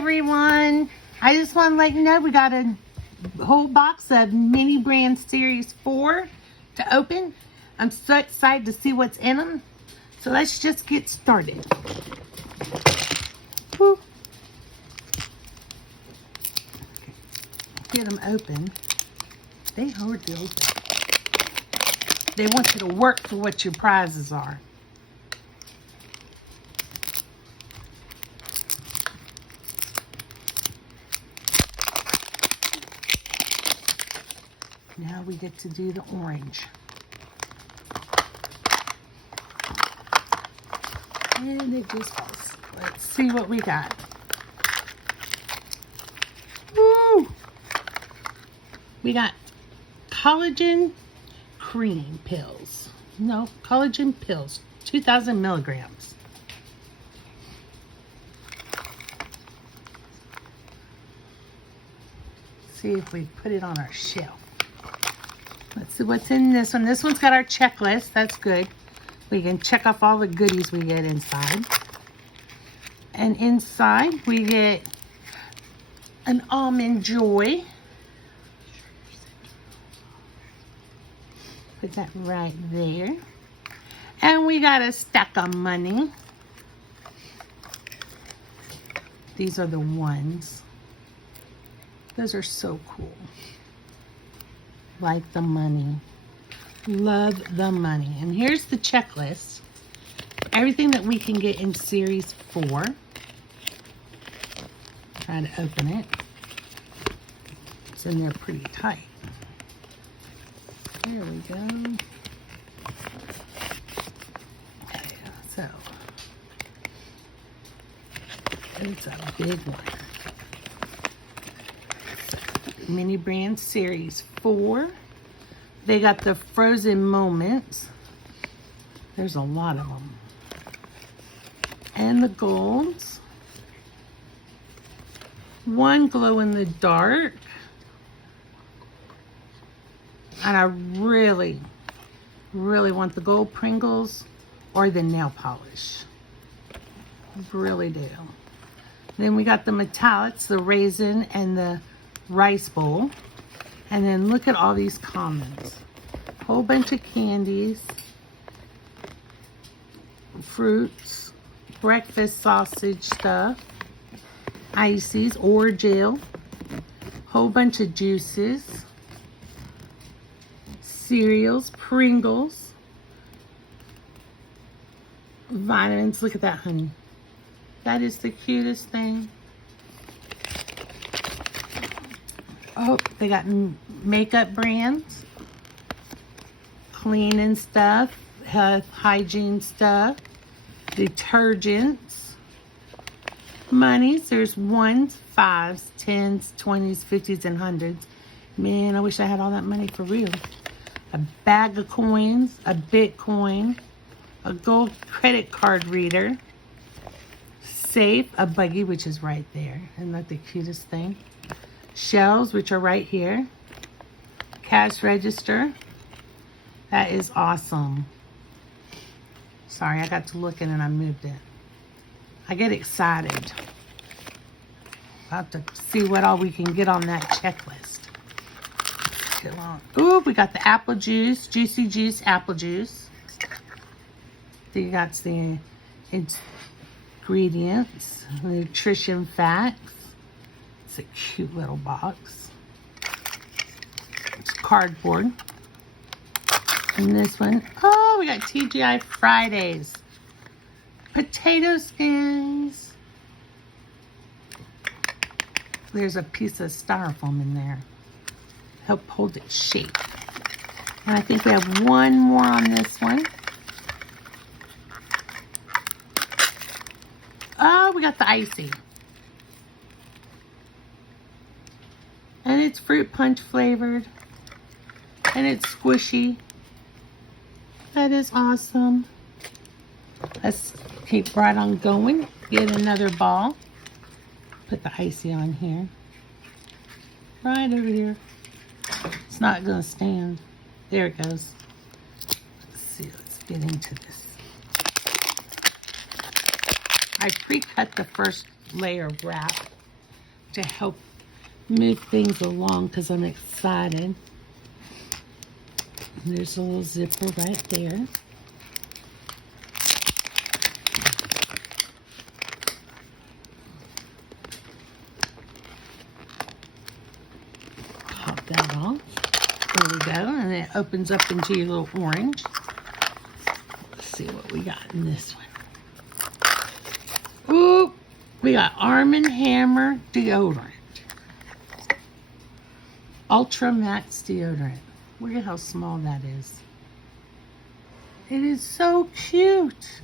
everyone. I just want to let you know we got a whole box of Mini Brand Series 4 to open. I'm so excited to see what's in them. So let's just get started. Woo. Get them open. They hard to open. They want you to work for what your prizes are. Now we get to do the orange. And it just goes. Let's see what we got. Woo! We got collagen cream pills. No, collagen pills. 2,000 milligrams. See if we put it on our shelf. Let's see what's in this one. This one's got our checklist. That's good. We can check off all the goodies we get inside. And inside we get an Almond Joy. Put that right there. And we got a stack of money. These are the ones. Those are so cool. Like the money. Love the money. And here's the checklist. Everything that we can get in Series 4. Try to open it. It's in there pretty tight. There we go. Okay, so it's a big one. Mini Brand Series 4. They got the Frozen Moments. There's a lot of them. And the golds. One glow in the dark. And I really, really want the gold Pringles or the nail polish. Really do. Then we got the metallics, the raisin and the rice bowl. And then look at all these commons. Whole bunch of candies, fruits, breakfast sausage stuff, ices or gel, whole bunch of juices, cereals, Pringles, vitamins. Look at that, honey. That is the cutest thing. Oh, they got makeup brands, cleaning stuff, health, hygiene stuff, detergents, monies. There's ones, fives, tens, 20s, 50s, and hundreds. Man, I wish I had all that money for real. A bag of coins, a Bitcoin, a gold credit card reader, safe, a buggy, which is right there. Isn't that the cutest thing? Shelves, which are right here. Cash register. That is awesome. Sorry, I got to looking and I moved it. I get excited. I'll have to see what all we can get on that checklist. Ooh, we got the apple juice, Juicy Juice apple juice. Then you got the ingredients, nutrition facts. It's a cute little box. It's cardboard. And this one, oh, we got TGI Fridays. Potato skins. There's a piece of styrofoam in there. Help hold its shape. And I think we have one more on this one. Oh, we got the icy. And it's fruit punch flavored. And it's squishy. That is awesome. Let's keep right on going. Get another ball. Put the icy on here. Right over here. It's not going to stand. There it goes. Let's see. Let's get into this. I pre-cut the first layer of wrap to help move things along because I'm excited. And there's a little zipper right there. Pop that off. There we go. And it opens up into your little orange. Let's see what we got in this one. Ooh, we got Arm & Hammer deodorant. Ultra Max deodorant. Look at how small that is. It is so cute.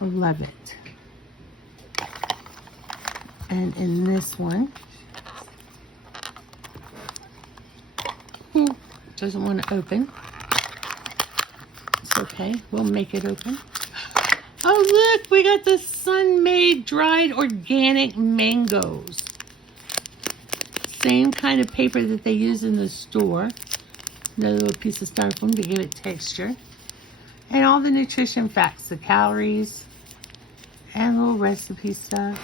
I love it. And in this one, doesn't want to open. It's okay. We'll make it open. Oh, look, we got the Sun-Maid dried organic mangoes. Same kind of paper that they use in the store. Another little piece of styrofoam to give it texture. And all the nutrition facts, the calories, and little recipe stuff.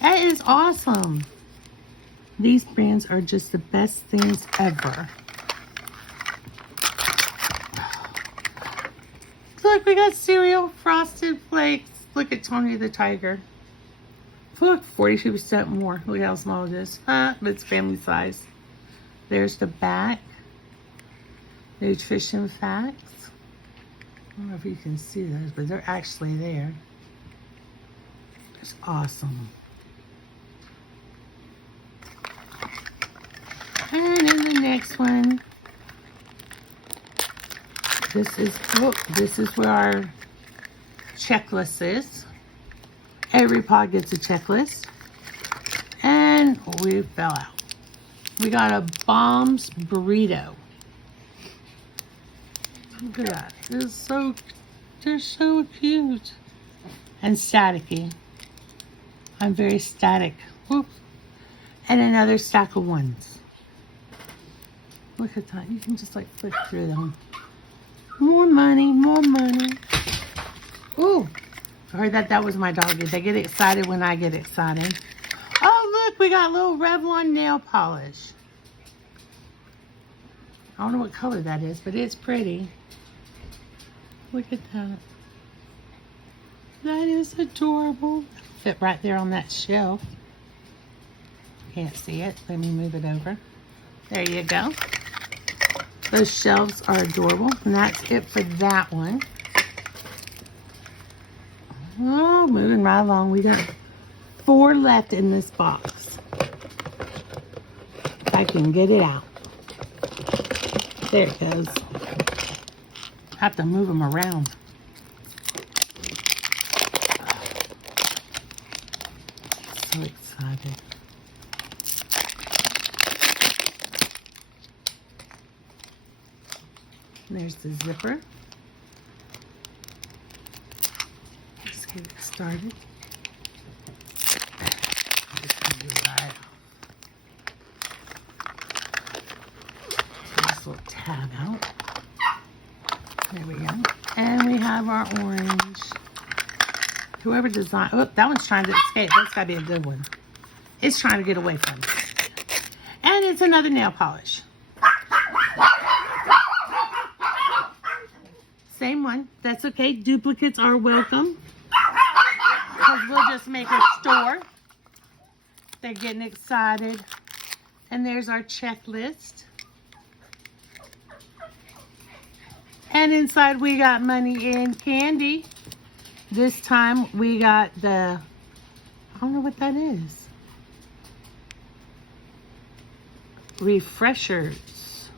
That is awesome. These brands are just the best things ever. Look, we got cereal, Frosted Flakes. Look at Tony the Tiger. Look, 42% more. Look how small it is. But it's family size. There's the back. Nutrition facts. I don't know if you can see those, but they're actually there. It's awesome. And in the next one, this is where our checklist is. Every pod gets a checklist. And we fell out. We got a Bombs burrito. Look at that. They're so cute. And staticky. I'm very static. Whoop. And another stack of ones. Look at that. You can just like flick through them. More money, more money. Ooh. I heard that was my dog. They get excited when I get excited. Oh, look, we got little Revlon nail polish. I don't know what color that is, but it's pretty. Look at that. That is adorable. Fit right there on that shelf. Can't see it. Let me move it over. There you go. Those shelves are adorable. And that's it for that one. Oh, moving right along. We got 4 left in this box. If I can get it out. There it goes. I have to move them around. So excited. There's the zipper. Let's get it started. Just gonna do it right off. This little tab out. There we go. And we have our orange. Whoever designed, oh, that one's trying to escape. That's gotta be a good one. It's trying to get away from me. And it's another nail polish. Same one. That's okay. Duplicates are welcome. Because we'll just make a store. They're getting excited. And there's our checklist. And inside we got money and candy. This time we got the, I don't know what that is. Refreshers.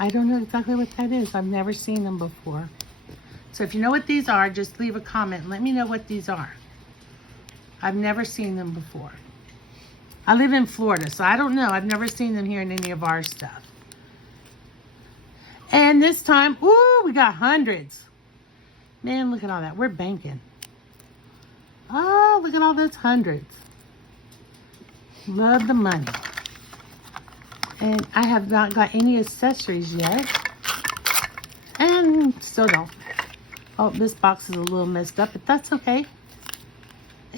I don't know exactly what that is. I've never seen them before. So if you know what these are, just leave a comment and let me know what these are. I've never seen them before. I live in Florida, so I don't know. I've never seen them here in any of our stuff. And this time, ooh, we got hundreds. Man, look at all that. We're banking. Oh, look at all those hundreds. Love the money. And I have not got any accessories yet. And still don't. Oh, this box is a little messed up, but that's okay.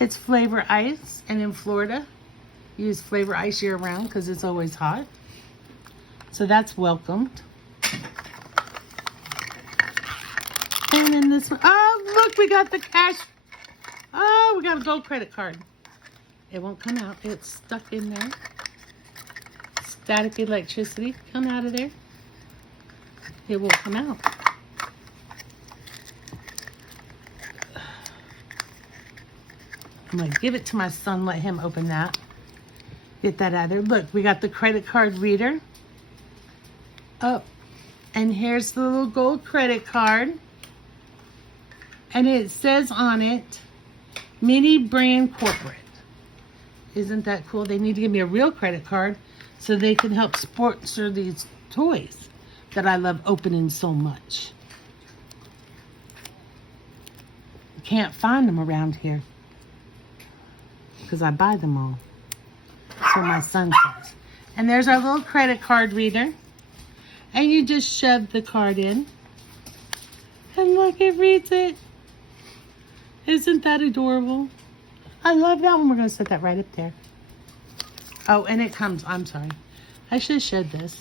It's Flavor Ice, and in Florida, you use Flavor Ice year round because it's always hot. So that's welcomed. And in this one, oh, look, we got the cash. Oh, we got a gold credit card. It won't come out. It's stuck in there. Static electricity. Come out of there. It will come out. I'm going to give it to my son. Let him open that. Get that out of there. Look, we got the credit card reader. Oh, and here's the little gold credit card. And it says on it, Mini Brand Corporate. Isn't that cool? They need to give me a real credit card so they can help sponsor these toys that I love opening so much. Can't find them around here because I buy them all. So my son says. And there's our little credit card reader. And you just shove the card in. And look, it reads it. Isn't that adorable? I love that one. We're going to set that right up there. Oh, and it comes, I'm sorry. I should have showed this.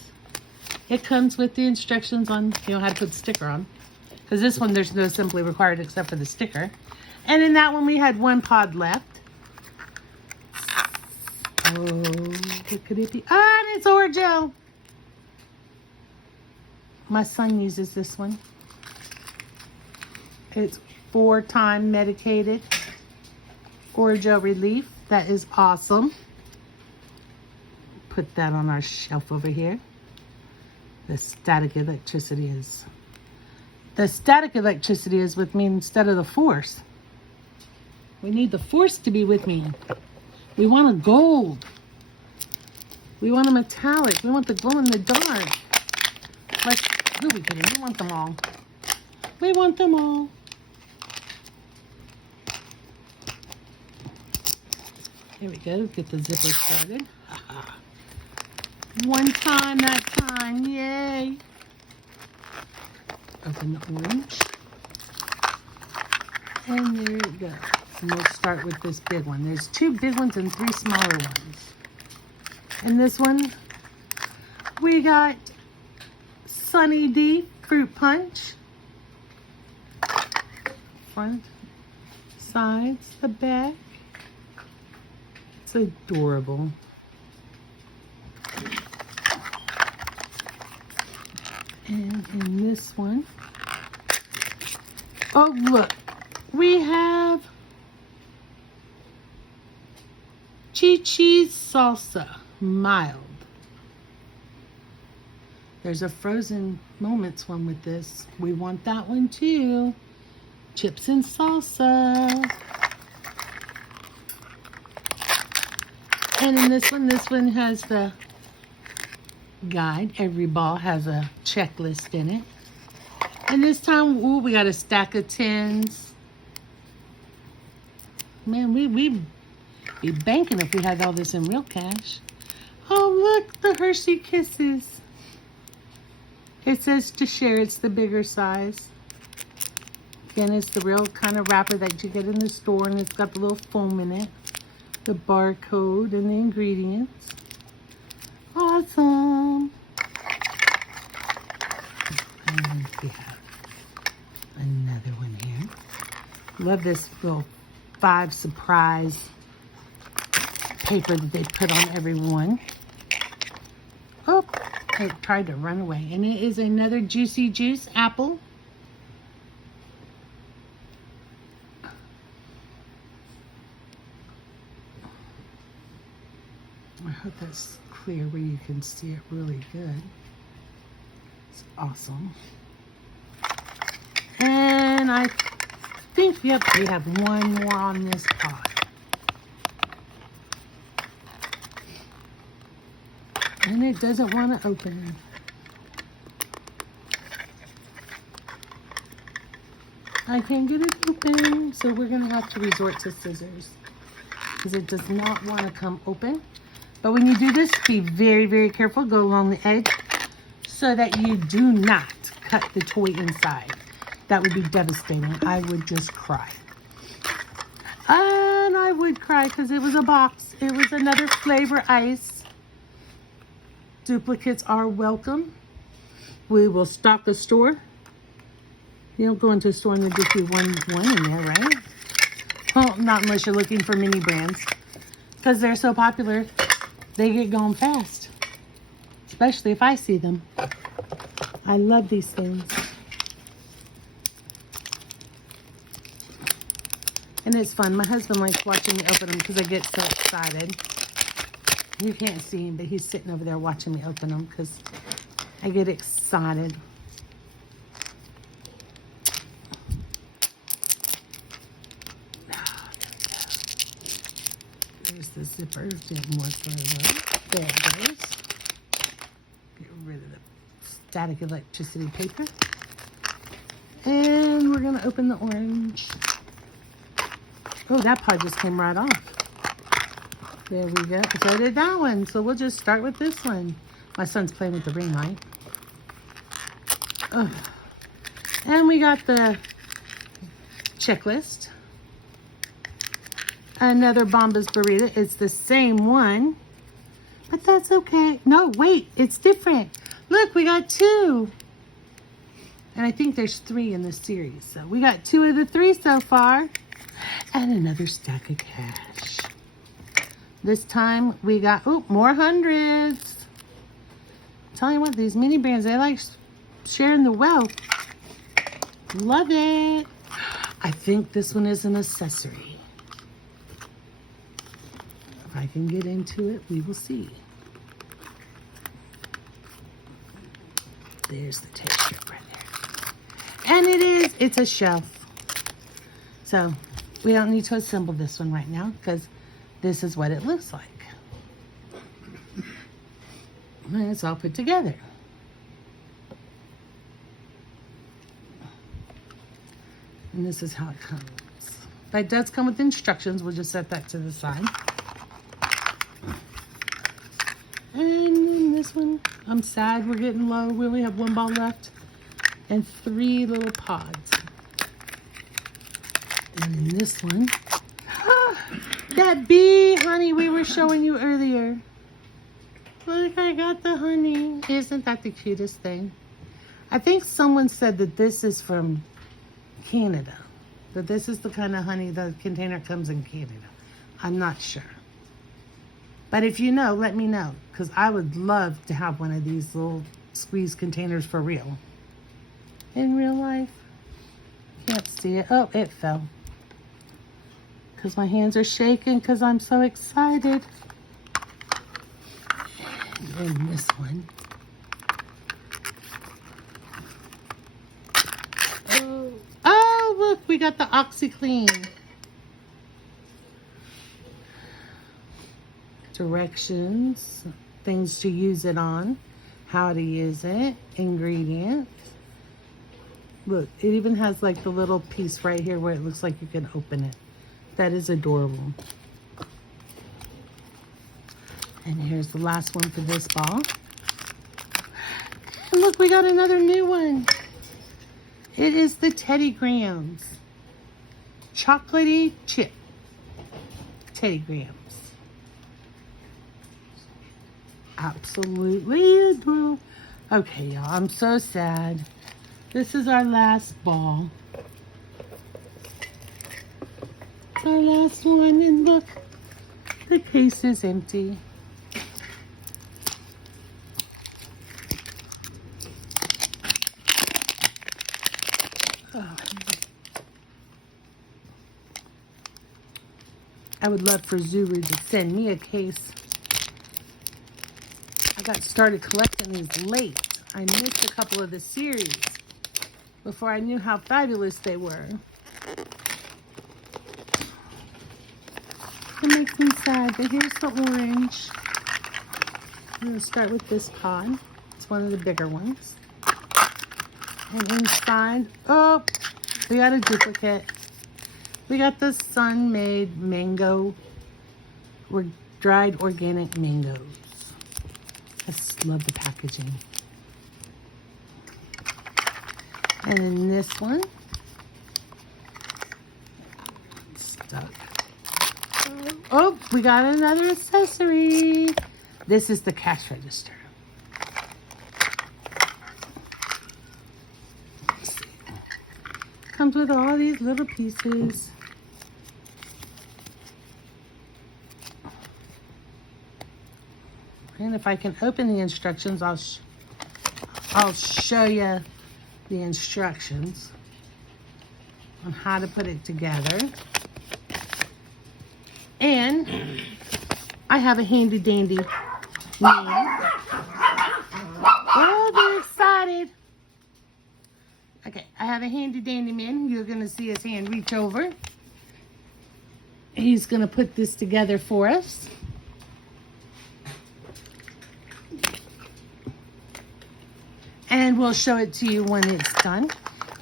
It comes with the instructions on, how to put the sticker on. Because this one, there's no assembly required except for the sticker. And in that one, we had one pod left. Oh, what could it be? Ah, and it's Orajel. My son uses this one. It's 4-time medicated Orajel Relief. That is awesome. Put that on our shelf over here. The static electricity is with me instead of the force. We need the force to be with me. We want a gold. We want a metallic. We want the glow in the dark. Who are we kidding? We want them all. We want them all. Here we go. Get the zipper started. One time that time. Yay. Open the orange. And there it goes. And we'll start with this big one. There's 2 big ones and 3 smaller ones. And this one, we got Sunny D Fruit Punch. Front, sides, the back. It's adorable. And in this one, oh look, we have Chi-Chi's Salsa Mild. There's a Frozen Moments one with this. We want that one too. Chips and salsa. And in this one has the guide. Every ball has a checklist in it. And this time, ooh, we got a stack of tins. Man, we'd be banking if we had all this in real cash. Oh, look, the Hershey Kisses. It says to share. It's the bigger size. Again, it's the real kind of wrapper that you get in the store, and it's got the little foam in it, the barcode, and the ingredients. Awesome. And we have another one here. Love this little 5 surprise paper that they put on every one. Oh, it tried to run away. And it is another Juicy Juice apple. I hope that's clear where you can see it really good. It's awesome. And I think, yep, we have one more on this pot. And it doesn't want to open. I can't get it open, so we're going to have to resort to scissors because it does not want to come open. But when you do this, be very, very careful. Go along the edge so that you do not cut the toy inside. That would be devastating. I would just cry. And I would cry because it was a box. It was another flavor ice. Duplicates are welcome. We will stock the store. You don't go into a store and they just do one in there, right? Well, not unless you're looking for mini brands. Because they're so popular, they get going fast. Especially if I see them. I love these things. And it's fun. My husband likes watching me open them because I get so excited. You can't see him, but he's sitting over there watching me open them because I get excited. There's the zipper. Get more further. There it goes. Get rid of the static electricity paper. And we're going to open the orange. Oh, that pod just came right off. There we go. So did that one. So we'll just start with this one. My son's playing with the ring light. Ugh. And we got the checklist. Another Bombas burrito. It's the same one. But that's okay. No, wait. It's different. Look, we got 2. And I think there's 3 in this series. So we got 2 of the 3 so far. And another stack of cash. This time we got, oh, more hundreds. Tell you what, these mini brands, they like sharing the wealth. Love it. I think this one is an accessory. If I can get into it, we will see. There's the tape strip right there. And it's a shelf. So we don't need to assemble this one right now because this is what it looks like. And it's all put together. And this is how it comes. But it does come with instructions. We'll just set that to the side. And then this one, I'm sad we're getting low. We only have 1 ball left. And 3 little pods. And then this one, that bee honey we were showing you earlier. Look, I got the honey. Isn't that the cutest thing? I think someone said that this is from Canada. That this is the kind of honey the container comes in Canada. I'm not sure. But if you know, let me know. Because I would love to have one of these little squeeze containers for real. In real life. Can't see it. Oh, it fell. Because my hands are shaking because I'm so excited. And then this one. Oh, look, we got the OxiClean. Directions, things to use it on, how to use it, ingredients. Look, it even has like the little piece right here where it looks like you can open it. That is adorable. And here's the last one for this ball. And look, we got another new one. It is the Teddy Grahams. Chocolatey chip. Teddy Grahams. Absolutely adorable. Okay, y'all, I'm so sad. This is our last ball. It's our last one, and look, the case is empty. Oh. I would love for Zuru to send me a case. I got started collecting these late. I missed a couple of the series before I knew how fabulous they were. It makes me sad, but here's the orange. I'm going to start with this pod. It's one of the bigger ones. And inside, oh, we got a duplicate. We got the Sun-Made mango, dried organic mangoes. I just love the packaging. And then this one, stuck. Oh, we got another accessory. This is the cash register. Let's see. Comes with all these little pieces. And if I can open the instructions, I'll show you the instructions on how to put it together. And I have a handy dandy man. Oh, they're excited. Okay, I have a handy dandy man. You're going to see his hand reach over. He's going to put this together for us. And we'll show it to you when it's done.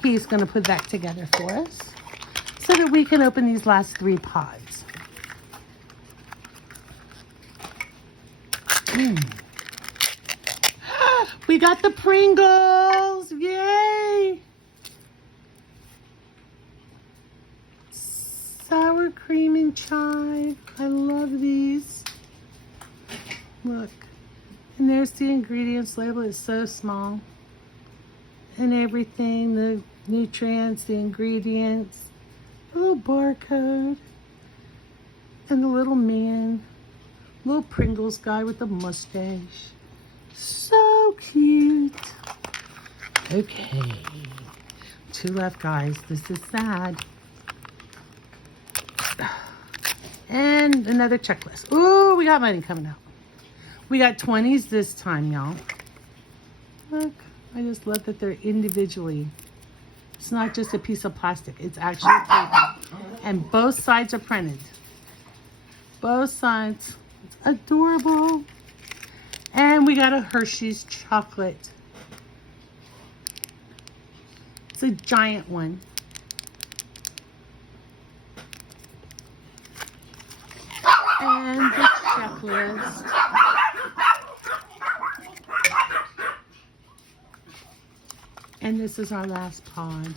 He's going to put that together for us so that we can open these last 3 pods. We got the Pringles! Yay! Sour cream and chive. I love these. Look. And there's the ingredients label. It's so small. And everything, the nutrients, the ingredients, the little barcode, and the little man, little Pringles guy with the mustache. So cute. Okay. 2 left, guys. This is sad. And another checklist. Ooh, we got money coming out. We got 20s this time, y'all. Look. I just love that they're individually. It's not just a piece of plastic. It's actually paper. And both sides are printed. Both sides. It's adorable. And we got a Hershey's chocolate. It's a giant one. And the checklist. And this is our last pod.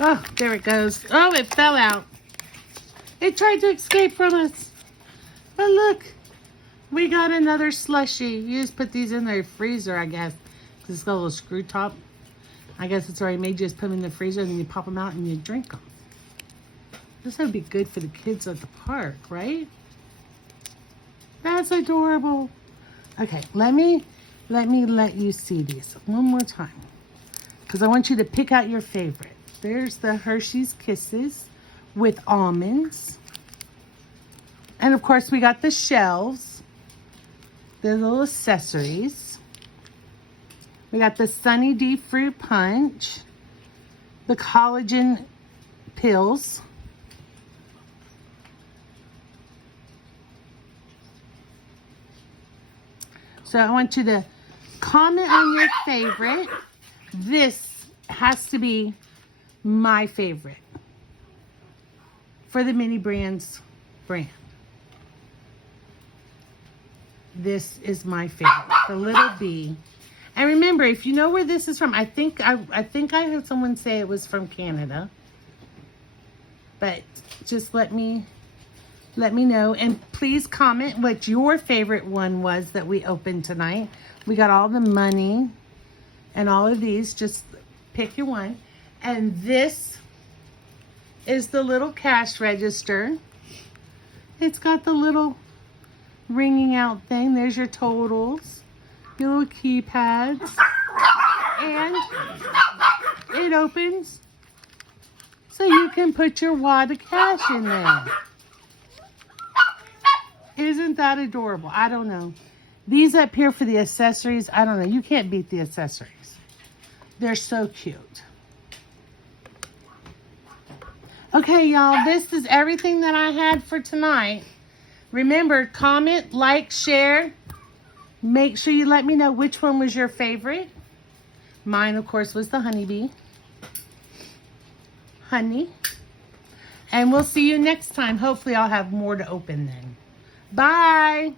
Oh, there it goes. Oh, it fell out. It tried to escape from us. But look, we got another slushie. You just put these in the freezer, I guess. It's got a little screw top. I guess it's already made. You just put them in the freezer and then you pop them out and you drink them. This would be good for the kids at the park, right? That's adorable. Okay, let me let you see these one more time. Because I want you to pick out your favorite. There's the Hershey's Kisses with almonds. And of course we got the shells. The little accessories. We got the Sunny D Fruit Punch. The collagen pills. So I want you to comment on your favorite. This has to be my favorite for the Mini Brands brand. This is my favorite, the Little B. And remember, if you know where this is from, I think I heard someone say it was from Canada. But just let me know, and please comment what your favorite one was that we opened tonight. We got all the money and all of these. Just pick your one. And this is the little cash register. It's got the little ringing out thing. There's your totals, your little keypads, and it opens so you can put your wad of cash in there. Isn't that adorable? I don't know. These up here for the accessories, I don't know. You can't beat the accessories. They're so cute. Okay, y'all, this is everything that I had for tonight. Remember, comment, like, share. Make sure you let me know which one was your favorite. Mine, of course, was the honeybee. Honey. And we'll see you next time. Hopefully, I'll have more to open then. Bye.